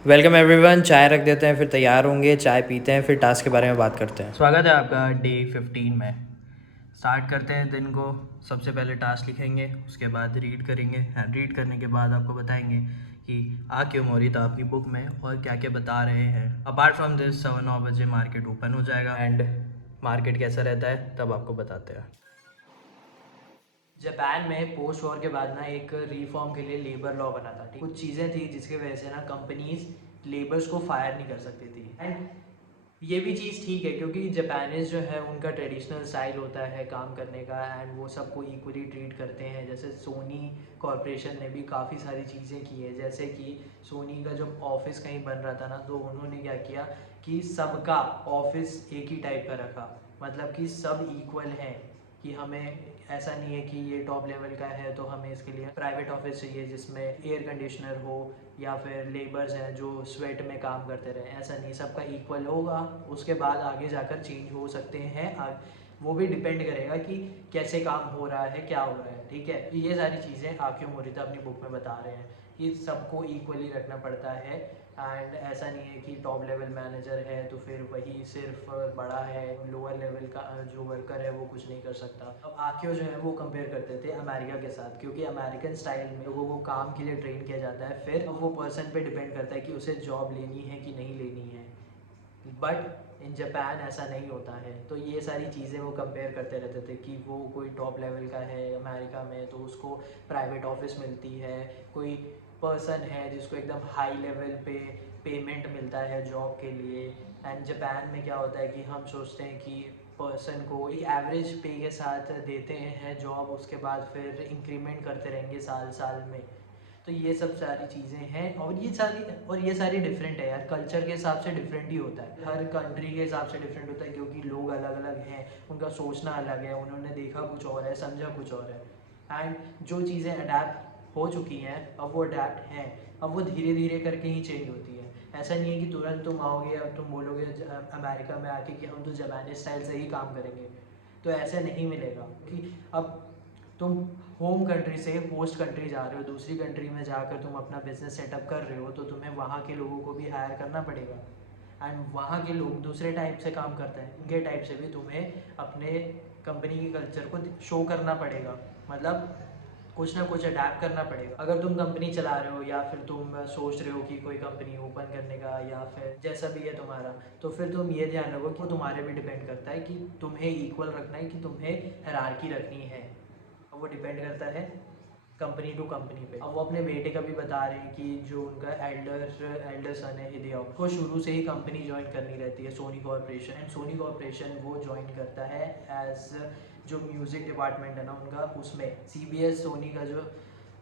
Welcome everyone. चाय रख देते हैं, फिर तैयार होंगे, चाय पीते हैं, फिर टास्क के बारे में बात करते हैं। स्वागत है आपका डे 15 में। स्टार्ट करते हैं दिन को। सबसे पहले टास्क लिखेंगे, उसके बाद रीड करेंगे। रीड करने के बाद आपको बताएंगे कि आ क्यों मोरी था अपनी बुक में और क्या क्या बता रहे हैं। अपार्ट फ्रॉम दिस 7-9 बजे मार्केट ओपन हो जाएगा एंड मार्केट कैसा रहता है तब आपको बताते हैं। जापान में पोस्ट वॉर के बाद ना एक रिफॉर्म के लिए लेबर लॉ बना था। ठीक, कुछ चीज़ें थी जिसकी वजह से ना कंपनीज लेबर्स को फायर नहीं कर सकती थी। एंड ये भी चीज़ ठीक है क्योंकि जापानीज जो है उनका ट्रेडिशनल स्टाइल होता है काम करने का एंड वो सबको इक्वली ट्रीट करते हैं। जैसे सोनी कॉरपोरेशन ने भी काफ़ी सारी चीज़ें की है, जैसे कि सोनी का जब ऑफिस कहीं बन रहा था ना तो उन्होंने क्या किया कि सबका ऑफिस एक ही टाइप का रखा, मतलब कि सब इक्वल हैं। कि हमें ऐसा नहीं है कि ये टॉप लेवल का है तो हमें इसके लिए प्राइवेट ऑफिस चाहिए जिसमें एयर कंडीशनर हो या फिर लेबर्स हैं जो स्वेट में काम करते रहे। ऐसा नहीं, सबका इक्वल होगा। उसके बाद आगे जाकर चेंज हो सकते हैं। वो भी डिपेंड करेगा कि कैसे काम हो रहा है, क्या हो रहा है। ठीक है, ये सारी चीज़ें आक्यो मोरिता अपनी बुक में बता रहे हैं कि सबको इक्वली रखना पड़ता है। एंड ऐसा नहीं है कि टॉप लेवल मैनेजर है तो फिर वही सिर्फ बड़ा है, लोअर लेवल का जो वर्कर है वो कुछ नहीं कर सकता। अब आक्यो जो है वो कंपेयर करते थे अमेरिका के साथ, क्योंकि अमेरिकन स्टाइल में लोगों को काम के लिए ट्रेन किया जाता है, फिर वो पर्सन पे डिपेंड करता है कि उसे जॉब लेनी है कि नहीं लेनी है। बट इन जापान ऐसा नहीं होता है। तो ये सारी चीज़ें वो कंपेयर करते रहते थे कि वो कोई टॉप लेवल का है अमेरिका में तो उसको प्राइवेट ऑफिस मिलती है, कोई पर्सन है जिसको एकदम हाई लेवल पे पेमेंट मिलता है जॉब के लिए। एंड जापान में क्या होता है कि हम सोचते हैं कि पर्सन को एक एवरेज पे के साथ देते हैं जॉब, उसके बाद फिर इंक्रीमेंट करते रहेंगे साल साल में। तो ये सब सारी चीज़ें हैं और ये सारी डिफरेंट है यार, कल्चर के हिसाब से डिफरेंट ही होता है, हर कंट्री के हिसाब से डिफरेंट होता है क्योंकि लोग अलग अलग हैं, उनका सोचना अलग है, उन्होंने देखा कुछ और है, समझा कुछ और है। एंड जो चीज़ें अडेप्ट हो चुकी हैं अब वो अडेप्ट हैं, अब वो धीरे धीरे करके ही चेंज होती है। ऐसा नहीं है कि तुरंत तुम आओगे और तुम बोलोगे अमेरिका में आके कि हम तो जापानी स्टाइल से ही काम करेंगे, तो ऐसे नहीं मिलेगा। कि अब तुम होम कंट्री से होस्ट कंट्री जा रहे हो, दूसरी कंट्री में जाकर तुम अपना बिजनेस सेटअप कर रहे हो तो तुम्हें वहाँ के लोगों को भी हायर करना पड़ेगा। एंड वहाँ के लोग दूसरे टाइप से काम करते हैं, उनके टाइप से भी तुम्हें अपने कंपनी के कल्चर को शो करना पड़ेगा, मतलब कुछ ना कुछ अडेप्ट करना पड़ेगा। अगर तुम कंपनी चला रहे हो या फिर तुम सोच रहे हो कि कोई कंपनी ओपन करने का या फिर जैसा भी है तुम्हारा, तो फिर तुम ये ध्यान रखो कि तुम्हारे भी डिपेंड करता है कि तुम्हें इक्वल रखना है कि तुम्हें हायरार्की रखनी है। वो डिपेंड करता है कंपनी टू कंपनी पे। अब वो अपने बेटे का भी बता रहे हैं कि जो उनका एल्डर सन है हिदेओ, को शुरू से ही कंपनी ज्वाइन करनी रहती है Sony corporation. And Sony corporation वो ज्वाइन करता है एज जो म्यूज़िक डिपार्टमेंट है ना उनका, उसमें CBS सोनी का जो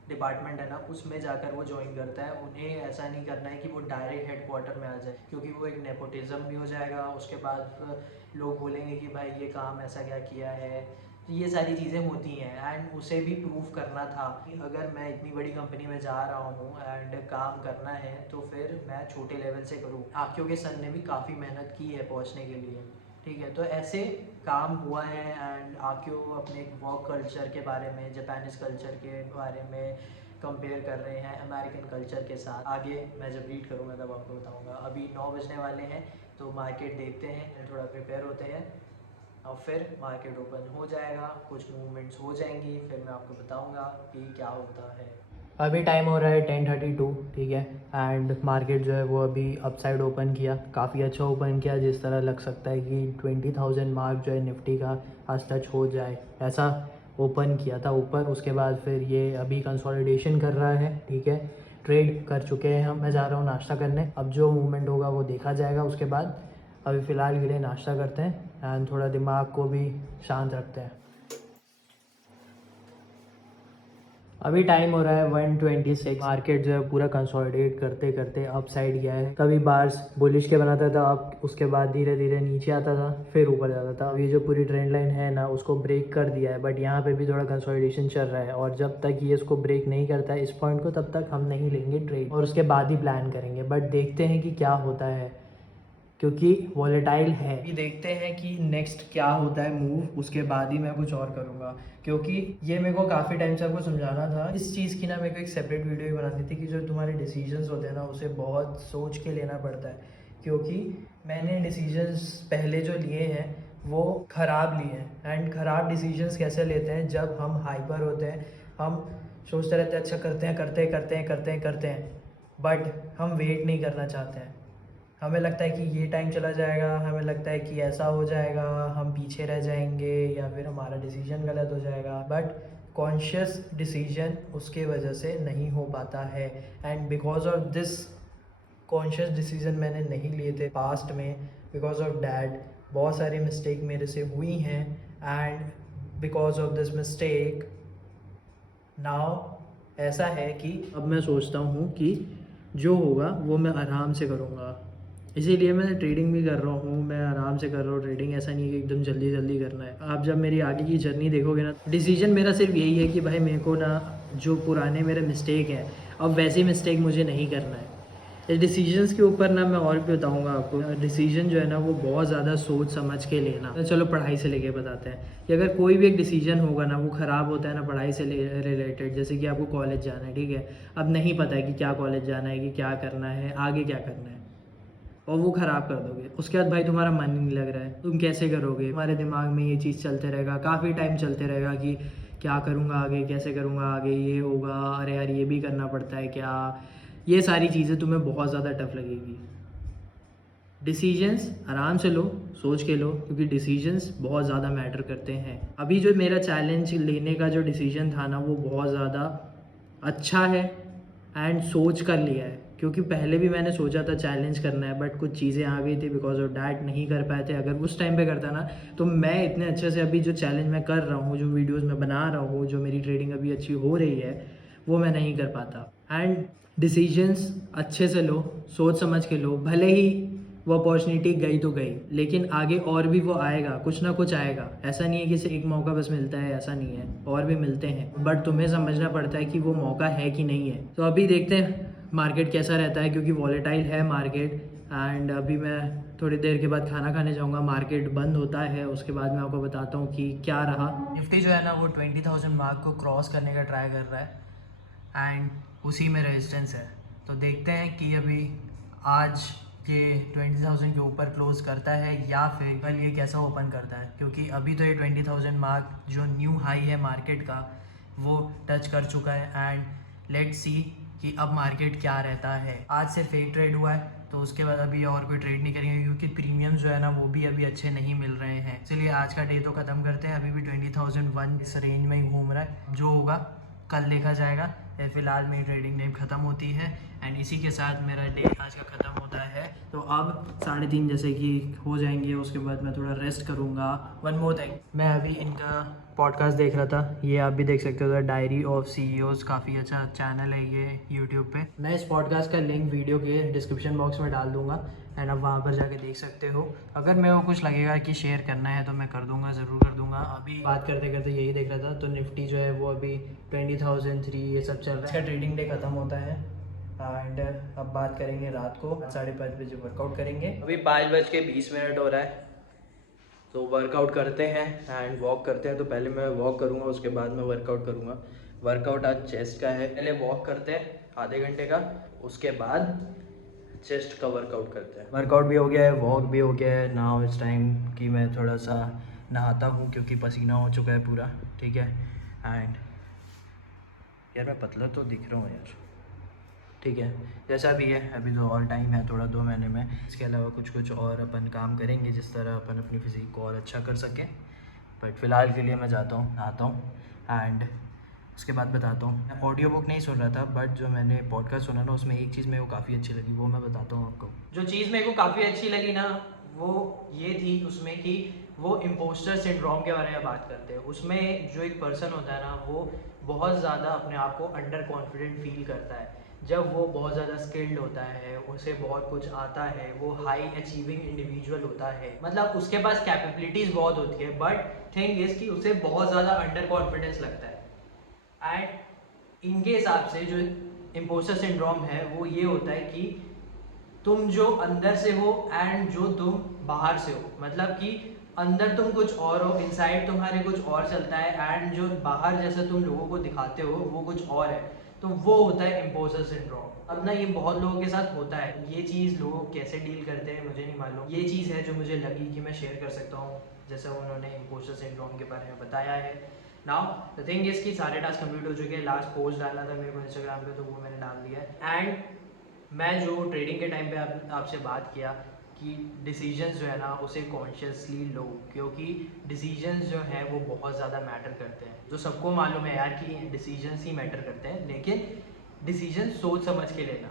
डिपार्टमेंट है ना उसमें जाकर वो ज्वाइन करता है। उन्हें ऐसा नहीं करना है कि वो डायरेक्ट हेडक्वार्टर में आ जाए क्योंकि वो एक नेपोटिज्म भी हो जाएगा। उसके बाद लोग बोलेंगे कि भाई ये काम ऐसा क्या किया है। तो ये सारी चीज़ें होती हैं एंड उसे भी प्रूव करना था कि अगर मैं इतनी बड़ी कंपनी में जा रहा हूँ एंड काम करना है तो फिर मैं छोटे लेवल से करूँ। आखियों के सन ने भी काफ़ी मेहनत की है पहुँचने के लिए। ठीक है, तो ऐसे काम हुआ है। एंड आक्यो अपने वर्क कल्चर के बारे में, जापानीज कल्चर के बारे में कंपेयर कर रहे हैं अमेरिकन कल्चर के साथ। आगे मैं जब रीड करूँगा तब आपको बताऊँगा। अभी 9 बजने वाले हैं तो मार्केट देखते हैं, थोड़ा प्रिपेयर होते हैं और फिर मार्केट ओपन हो जाएगा, कुछ मूवमेंट्स हो जाएंगी, फिर मैं आपको बताऊंगा कि क्या होता है। अभी टाइम हो रहा है 10:32। ठीक है, एंड मार्केट जो है वो अभी अपसाइड ओपन किया, काफ़ी अच्छा ओपन किया, जिस तरह लग सकता है कि 20,000 मार्क जो है निफ्टी का आज टच हो जाए, ऐसा ओपन किया था ऊपर। उसके बाद फिर ये अभी कंसोलिडेशन कर रहा है। ठीक है, ट्रेड कर चुके हैं हम। मैं जा रहा हूँ नाश्ता करने, अब जो मूवमेंट होगा वो देखा जाएगा उसके बाद। अभी फ़िलहाल के लिए नाश्ता करते हैं एंड थोड़ा दिमाग को भी शांत रखते हैं। अभी टाइम हो रहा है 1:26। मार्केट जो है पूरा कंसोलिडेट करते करते अप साइड गया है। कभी बार्स बुलिश के बनाता था, अब उसके बाद धीरे धीरे नीचे आता था, फिर ऊपर जाता था। अब ये जो पूरी ट्रेंड लाइन है ना उसको ब्रेक कर दिया है, बट यहाँ पे भी थोड़ा कंसोलिडेशन चल रहा है और जब तक ये इसको ब्रेक नहीं करता है इस पॉइंट को, तब तक हम नहीं लेंगे ट्रेड और उसके बाद ही प्लान करेंगे। बट देखते हैं कि क्या होता है। क्योंकि वॉलेटाइल है। अभी देखते हैं कि नेक्स्ट क्या होता है मूव, उसके बाद ही मैं कुछ और करूँगा, क्योंकि ये मेरे को काफ़ी टाइम से आपको समझाना था। इस चीज़ की ना मेरे को एक सेपरेट वीडियो भी बनानी थी कि जो तुम्हारे डिसीजंस होते हैं ना उसे बहुत सोच के लेना पड़ता है, क्योंकि मैंने डिसीजंस पहले जो लिए हैं वो ख़राब लिए हैं। एंड ख़राब डिसीजंस कैसे लेते हैं, जब हम हाइपर होते हैं, हम सोचते रहते हैं अच्छा करते हैं, बट हम वेट नहीं करना चाहते हैं। हमें लगता है कि ये टाइम चला जाएगा, हमें लगता है कि ऐसा हो जाएगा, हम पीछे रह जाएंगे या फिर हमारा डिसीजन गलत हो जाएगा, बट कॉन्शियस डिसीजन उसके वजह से नहीं हो पाता है। And because of this conscious decision मैंने नहीं लिए थे पास्ट में, बिकॉज ऑफ डैट बहुत सारी मिस्टेक मेरे से हुई हैं। And because of this mistake now ऐसा है कि अब मैं सोचता हूँ कि जो होगा वो मैं आराम से करूँगा, इसीलिए मैं ट्रेडिंग भी कर रहा हूँ, मैं आराम से कर रहा हूँ ट्रेडिंग। ऐसा नहीं है कि एकदम जल्दी जल्दी करना है। आप जब मेरी आगे की जर्नी देखोगे ना, डिसीजन मेरा सिर्फ यही है कि भाई मेरे को ना जो पुराने मेरे मिस्टेक हैं अब वैसी मिस्टेक मुझे नहीं करना है। इस डिसीजंस के ऊपर ना मैं और भी बताऊंगा आपको। डिसीजन जो है ना वो बहुत ज़्यादा सोच समझ के लेना। तो चलो पढ़ाई से लेके बताते हैं कि अगर कोई भी एक डिसीजन होगा ना वो ख़राब होता है ना पढ़ाई से रिलेटेड। जैसे कि आपको कॉलेज जाना है, ठीक है, अब नहीं पता है कि क्या कॉलेज जाना है, कि क्या करना है, आगे क्या करना है, और वो ख़राब कर दोगे। उसके बाद भाई तुम्हारा मन नहीं लग रहा है, तुम कैसे करोगे? तुम्हारे दिमाग में ये चीज़ चलते रहेगा, काफ़ी टाइम चलते रहेगा कि क्या करूँगा आगे, कैसे करूँगा आगे, ये होगा, अरे यार ये भी करना पड़ता है क्या। ये सारी चीज़ें तुम्हें बहुत ज़्यादा टफ लगेगी। डिसीजंस आराम से लो, सोच के लो, क्योंकि डिसीजंस बहुत ज़्यादा मैटर करते हैं। अभी जो मेरा चैलेंज लेने का जो डिसीजन था ना वो बहुत ज़्यादा अच्छा है एंड सोच कर लिया है, क्योंकि पहले भी मैंने सोचा था चैलेंज करना है, बट कुछ चीज़ें आ गई थी बिकॉज ऑफ डैट नहीं कर पाए थे। अगर उस टाइम पे करता ना तो मैं इतने अच्छे से अभी जो चैलेंज मैं कर रहा हूँ, जो वीडियोस मैं बना रहा हूँ, जो मेरी ट्रेडिंग अभी अच्छी हो रही है वो मैं नहीं कर पाता। एंड डिसीजंस अच्छे से लो, सोच समझ के लो। भले ही वो अपॉर्चुनिटी गई तो गई, लेकिन आगे और भी वो आएगा, कुछ ना कुछ आएगा। ऐसा नहीं है कि सिर्फ एक मौका बस मिलता है, ऐसा नहीं है, और भी मिलते हैं, बट तुम्हें समझना पड़ता है कि वो मौका है कि नहीं है। तो अभी देखते हैं मार्केट कैसा रहता है, क्योंकि वॉलेटाइल है मार्केट। एंड अभी मैं थोड़ी देर के बाद खाना खाने जाऊंगा, मार्केट बंद होता है, उसके बाद मैं आपको बताता हूँ कि क्या रहा। निफ्टी जो है ना वो 20,000 मार्क को क्रॉस करने का ट्राई कर रहा है एंड उसी में रेजिस्टेंस है। तो देखते हैं कि अभी आज ये 20,000 के ऊपर क्लोज करता है या फिर कल ये कैसा ओपन करता है, क्योंकि अभी तो ये 20,000 मार्क जो न्यू हाई है मार्केट का वो टच कर चुका है। एंड लेट्स सी कि अब मार्केट क्या रहता है। आज सिर्फ एक ट्रेड हुआ है, तो उसके बाद अभी और कोई ट्रेड नहीं करेंगे, क्योंकि प्रीमियम जो है ना वो भी अभी अच्छे नहीं मिल रहे हैं। इसलिए आज का डे तो ख़त्म करते हैं। अभी भी 20,001 इस रेंज में ही घूम रहा है, जो होगा कल देखा जाएगा। फ़िलहाल मेरी ट्रेडिंग डे ख़त्म होती है एंड इसी के साथ मेरा डे आज का ख़त्म होता है। तो अब 3:30 जैसे कि हो जाएंगे, उसके बाद मैं थोड़ा रेस्ट करूँगा। वन मोर थिंग, मैं अभी इनका पॉडकास्ट देख रहा था, ये आप भी देख सकते हो, द डायरी ऑफ सीईओज़, काफ़ी अच्छा चैनल है ये यूट्यूब पे। मैं इस पॉडकास्ट का लिंक वीडियो के डिस्क्रिप्शन बॉक्स में डाल दूँगा एंड आप वहाँ पर जाके देख सकते हो। अगर मेरे को कुछ लगेगा कि शेयर करना है तो मैं कर दूँगा, ज़रूर कर दूँगा। अभी बात करते करते यही देख रहा था, तो निफ्टी जो है वो अभी 20,003 ये सब चल रहा है। इसका ट्रेडिंग डे ख़त्म होता है एंड अब बात करेंगे रात को 5:30 बजे वर्कआउट करेंगे। अभी 5:20 हो रहा है, तो वर्कआउट करते हैं एंड वॉक करते हैं। तो पहले मैं वॉक करूँगा, उसके बाद मैं वर्कआउट करूँगा। वर्कआउट आज चेस्ट का है, पहले वॉक करते हैं आधे घंटे का, उसके बाद चेस्ट का वर्कआउट करते हैं। वर्कआउट भी हो गया है, वॉक भी हो गया है। नाउ इट्स टाइम कि मैं थोड़ा सा नहाता हूँ, क्योंकि पसीना हो चुका है पूरा, ठीक है। एंड यार मैं पतला तो दिख रहा हूँ यार, ठीक है, जैसा भी है। अभी तो और टाइम है थोड़ा, 2 महीने में। इसके अलावा कुछ और अपन काम करेंगे जिस तरह अपन अपनी फिज़िक को और अच्छा कर सकें। बट फ़िलहाल के लिए मैं जाता हूँ, नहाता हूँ एंड उसके बाद बताता हूँ। मैं ऑडियो बुक नहीं सुन रहा था, बट जो मैंने पॉडकास्ट सुना ना उसमें एक चीज़ मेरे को काफ़ी अच्छी लगी, वो मैं बताता हूँ आपको। जो चीज़ मेरे को काफ़ी अच्छी लगी ना वो ये थी उसमें कि वो इम्पोस्टर सिंड्रोम के बारे में बात करते हैं। उसमें जो एक पर्सन होता है ना वो बहुत ज़्यादा अपने आप को अंडर कॉन्फिडेंट फील करता है। जब वो बहुत ज़्यादा स्किल्ड होता है, उसे बहुत कुछ आता है, वो हाई अचीविंग इंडिविजुअल होता है, मतलब उसके पास कैपेबिलिटीज़ बहुत होती है, बट थिंग इज़ कि उसे बहुत ज़्यादा अंडर कॉन्फिडेंस लगता है। एंड इनके हिसाब से जो इम्पोस्टर सिंड्रोम है वो ये होता है कि तुम जो अंदर से हो एंड जो तुम बाहर से हो, मतलब कि अंदर तुम कुछ और हो, इनसाइड तुम्हारे कुछ और चलता है, एंड जो बाहर जैसा तुम लोगों को दिखाते हो वो कुछ और है, तो वो होता है इम्पोस्टर सिंड्रोम। अब ना ये बहुत लोगों के साथ होता है, ये चीज़ लोग कैसे डील करते हैं मुझे नहीं मालूम, ये चीज़ है जो मुझे लगी कि मैं शेयर कर सकता हूँ, जैसा उन्होंने इम्पोस्टर सिंड्रोम के बारे में बताया है। नाउ द थिंग इज़ कि सारे टास्क कंप्लीट हो चुके हैं, लास्ट पोस्ट डालना था मेरे को इंस्टाग्राम पे, तो वो मैंने डाल दिया है। एंड मैं जो ट्रेडिंग के टाइम पे आपसे बात किया कि डिसीजंस जो है ना उसे कॉन्शियसली लो, क्योंकि डिसीजंस जो है वो बहुत ज़्यादा मैटर करते हैं, जो सबको मालूम है यार कि डिसीजंस ही मैटर करते हैं, लेकिन डिसीजन सोच समझ के लेना।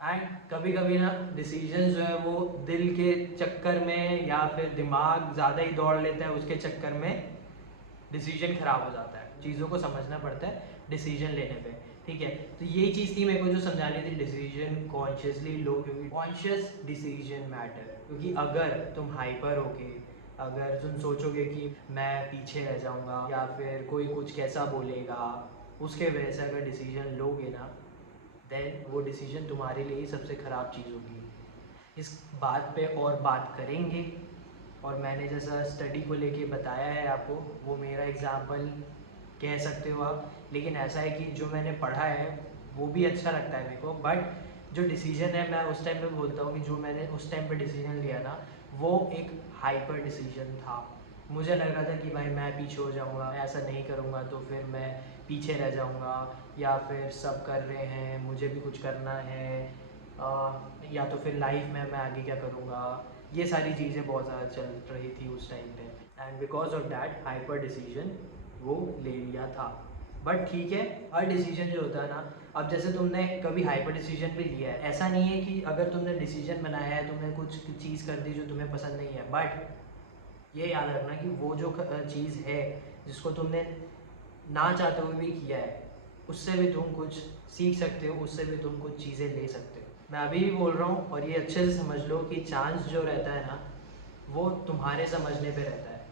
एंड कभी कभी ना डिसीजन जो है वो दिल के चक्कर में या फिर दिमाग ज़्यादा ही दौड़ लेता है, उसके चक्कर में डिसीजन ख़राब हो जाता है। चीज़ों को समझना पड़ता है डिसीजन लेने पे, ठीक है। तो यही चीज़ थी मेरे को जो समझानी थी, डिसीजन कॉन्शियसली लो, क्योंकि कॉन्शियस डिसीजन मैटर। क्योंकि अगर तुम हाइपर होके अगर तुम सोचोगे कि मैं पीछे रह जाऊंगा या फिर कोई कुछ कैसा बोलेगा, उसके वजह से अगर डिसीजन लोगे ना, देन वो डिसीजन तुम्हारे लिए ही सबसे ख़राब चीज़ होगी। इस बात पे और बात करेंगे, और मैंने जैसा स्टडी को लेके बताया है आपको, वो मेरा एग्जाम्पल कह सकते हो आप, लेकिन ऐसा है कि जो मैंने पढ़ा है वो भी अच्छा लगता है मेरे को, बट जो डिसीजन है मैं उस टाइम पे बोलता हूँ कि जो मैंने उस टाइम पे डिसीजन लिया ना, वो एक हाइपर डिसीजन था। मुझे लग रहा था कि भाई मैं पीछे हो जाऊँगा, मैं ऐसा नहीं करूँगा तो फिर मैं पीछे रह जाऊँगा, या फिर सब कर रहे हैं मुझे भी कुछ करना है, या तो फिर लाइफ में मैं आगे क्या करूँगा, ये सारी चीज़ें बहुत ज़्यादा चल रही थी उस टाइम पे, and because of that hyper decision वो ले लिया था। बट ठीक है, हर डिसीजन जो होता है ना, अब जैसे तुमने कभी हाइपर डिसीजन भी लिया है, ऐसा नहीं है कि अगर तुमने डिसीजन बनाया है, तुमने कुछ चीज़ कर दी जो तुम्हें पसंद नहीं है, बट ये याद रखना कि वो जो चीज़ है जिसको तुमने ना चाहते हुए भी किया है, उससे भी तुम कुछ सीख सकते हो, उससे भी तुम कुछ चीज़ें ले सकते हो। मैं अभी भी बोल रहा हूँ, और ये अच्छे से समझ लो कि चांस जो रहता है ना, वो तुम्हारे समझने पे रहता है।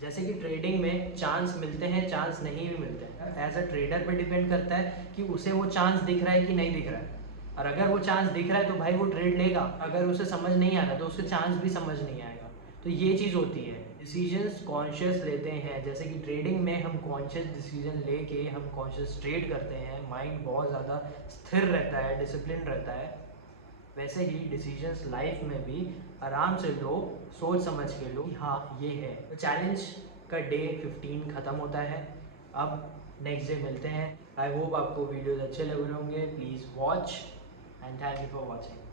जैसे कि ट्रेडिंग में चांस मिलते हैं, चांस नहीं भी मिलते हैं, एज अ ट्रेडर पे डिपेंड करता है कि उसे वो चांस दिख रहा है कि नहीं दिख रहा है। और अगर वो चांस दिख रहा है तो भाई वो ट्रेड लेगा, अगर उसे समझ नहीं आ रहा तो उसके चांस भी समझ नहीं आएगा। तो ये चीज़ होती है, डिसीजंस कॉन्शियस लेते हैं, जैसे कि ट्रेडिंग में हम कॉन्शियस डिसीजन लेके हम कॉन्शियस ट्रेड करते हैं, माइंड बहुत ज़्यादा स्थिर रहता है, डिसिप्लिन रहता है। वैसे ही डिसीजंस लाइफ में भी आराम से लो, सोच समझ के लो कि हाँ ये है। तो चैलेंज का डे 15 ख़त्म होता है, अब नेक्स्ट डे मिलते हैं। आई होप आपको वीडियोज़ अच्छे लग रहे होंगे, please watch and thank you for watching.